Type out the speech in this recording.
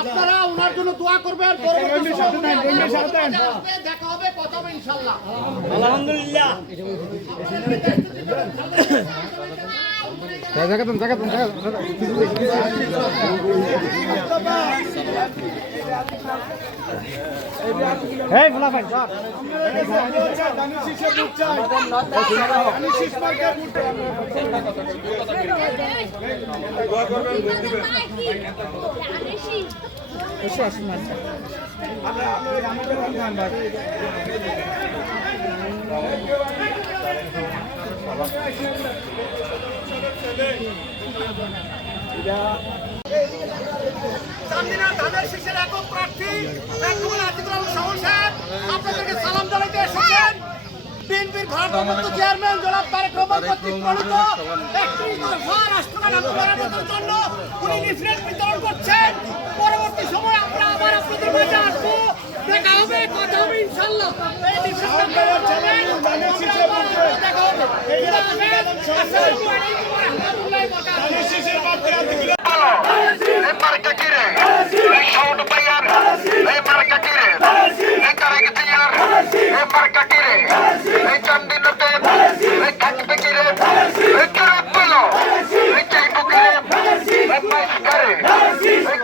আপনারা ওনার জন্য দোয়া করবেন, দেখা হবে, কথা হবে ইনশাআল্লাহ। আলহামদুলিল্লাহ। ধানের শীষের একক প্রার্থী আপনাদেরকে সালাম জানাইতে এসেছেন। বিএনপির ভারপ্রাপ্ত চেয়ারম্যান জনাব তারেক রহমান কর্তৃক প্রণীত 31 দফা রাষ্ট্রগান মেরামতের জন্য উনি লিফলেট বিতরণ করছেন। পরবর্তী সময় আমরা আবার আপনাদের মাঝে আসবো, দেখা হবে, কথা হবে ইনশাআল্লাহ। এই লিফলেটটা দেখা হবে। আসসালামু আলাইকুম ওয়া রাহমাতুল্লাহি ওয়া বারাকাতুহু। Hey,